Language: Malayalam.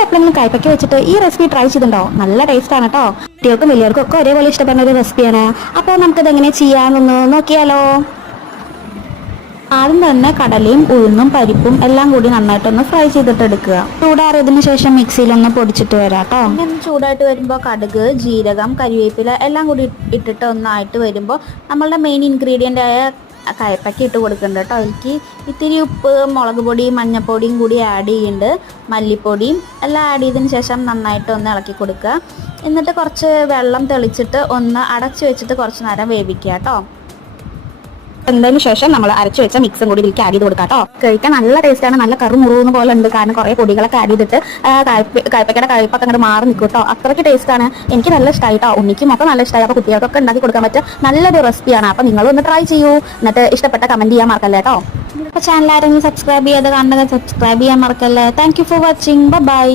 എപ്പോഴെങ്കിലും കൈപ്പയ്ക്ക് വെച്ചിട്ട് ഈ റെസിപ്പി ട്രൈ ചെയ്തിട്ടുണ്ടോ? നല്ല ടേസ്റ്റ് ആണ് കേട്ടോ. കുട്ടികൾക്കും വലിയവർക്കും ഒക്കെ ഒരേപോലെ ഇഷ്ടപ്പെടുന്ന ഒരു റെസിപ്പിയാണ്. അപ്പോൾ നമുക്കിത് എങ്ങനെ ചെയ്യാമെന്ന് നോക്കിയാലോ. ആദ്യം തന്നെ കടലയും ഉഴുന്നും പരിപ്പും എല്ലാം കൂടി നന്നായിട്ടൊന്ന് ഫ്രൈ ചെയ്തിട്ട് എടുക്കുക. ചൂടാറിയതിനു ശേഷം മിക്സിയിലൊന്ന് പൊടിച്ചിട്ട് വരാം കേട്ടോ. ഇങ്ങനെ ചൂടായിട്ട് വരുമ്പോൾ കടുക്, ജീരകം, കരിവേപ്പില എല്ലാം കൂടി ഇട്ടിട്ട് ഒന്നായിട്ട് വരുമ്പോൾ നമ്മളുടെ മെയിൻ ഇൻഗ്രീഡിയൻ്റ് ആയ കയ്പ്പയ്ക്ക ഇട്ട് കൊടുക്കുന്നുണ്ട് കേട്ടോ. അതിലേക്ക് ഇത്തിരി ഉപ്പ്, മുളക് പൊടി, മഞ്ഞൾപ്പൊടിയും കൂടി ആഡ് ചെയ്യുന്നുണ്ട്. മല്ലിപ്പൊടിയും എല്ലാം ആഡ് ചെയ്തതിന് ശേഷം നന്നായിട്ട് ഒന്ന് ഇളക്കി കൊടുക്കുക. എന്നിട്ട് കുറച്ച് വെള്ളം തെളിച്ചിട്ട് ഒന്ന് അടച്ചു വെച്ചിട്ട് കുറച്ച് നേരം വേവിക്കുക കേട്ടോ. എന്നതിന് ശേഷം നമ്മൾ അരച്ചു വെച്ച മിക്സും കൂടി ഇതിലേക്ക് ആഡ് ചെയ്ത് കൊടുക്കാം കേട്ടോ. കഴിക്കാൻ നല്ല ടേസ്റ്റാണ്. നല്ല കറുമുറുന്ന് പോലെ ഉണ്ട്. കാരണം കുറേ പൊടികളൊക്കെ ആഡ് ചെയ്തിട്ട് കയ്പ്പയ്ക്കയുടെ കയ്പ്പൊക്കെ അങ്ങോട്ട് മാറി നിൽക്കും കേട്ടോ. അത്രയ്ക്ക് ടേസ്റ്റാണ്. എനിക്ക് നല്ല ഇഷ്ടമായി കേട്ടോ. ഉണ്ണിക്കും ഒക്കെ നല്ല ഇഷ്ടമായി. അപ്പോൾ കുട്ടികൾക്കൊക്കെ ഉണ്ടാക്കി കൊടുക്കാൻ പറ്റും നല്ലൊരു റെസിപ്പിയാണ്. അപ്പോൾ നിങ്ങൾ ഒന്ന് ട്രൈ ചെയ്യൂ. എന്നിട്ട് ഇഷ്ടപ്പെട്ട കമൻറ്റ് ചെയ്യാൻ മറക്കല്ലേ കേട്ടോ. അപ്പോൾ ചാനൽ ആരെങ്കിലും സബ്സ്ക്രൈബ് ചെയ്യാതെ കാണുന്നത് സബ്സ്ക്രൈബ് ചെയ്യാൻ മറക്കല്ലേ. Thank you for watching. By.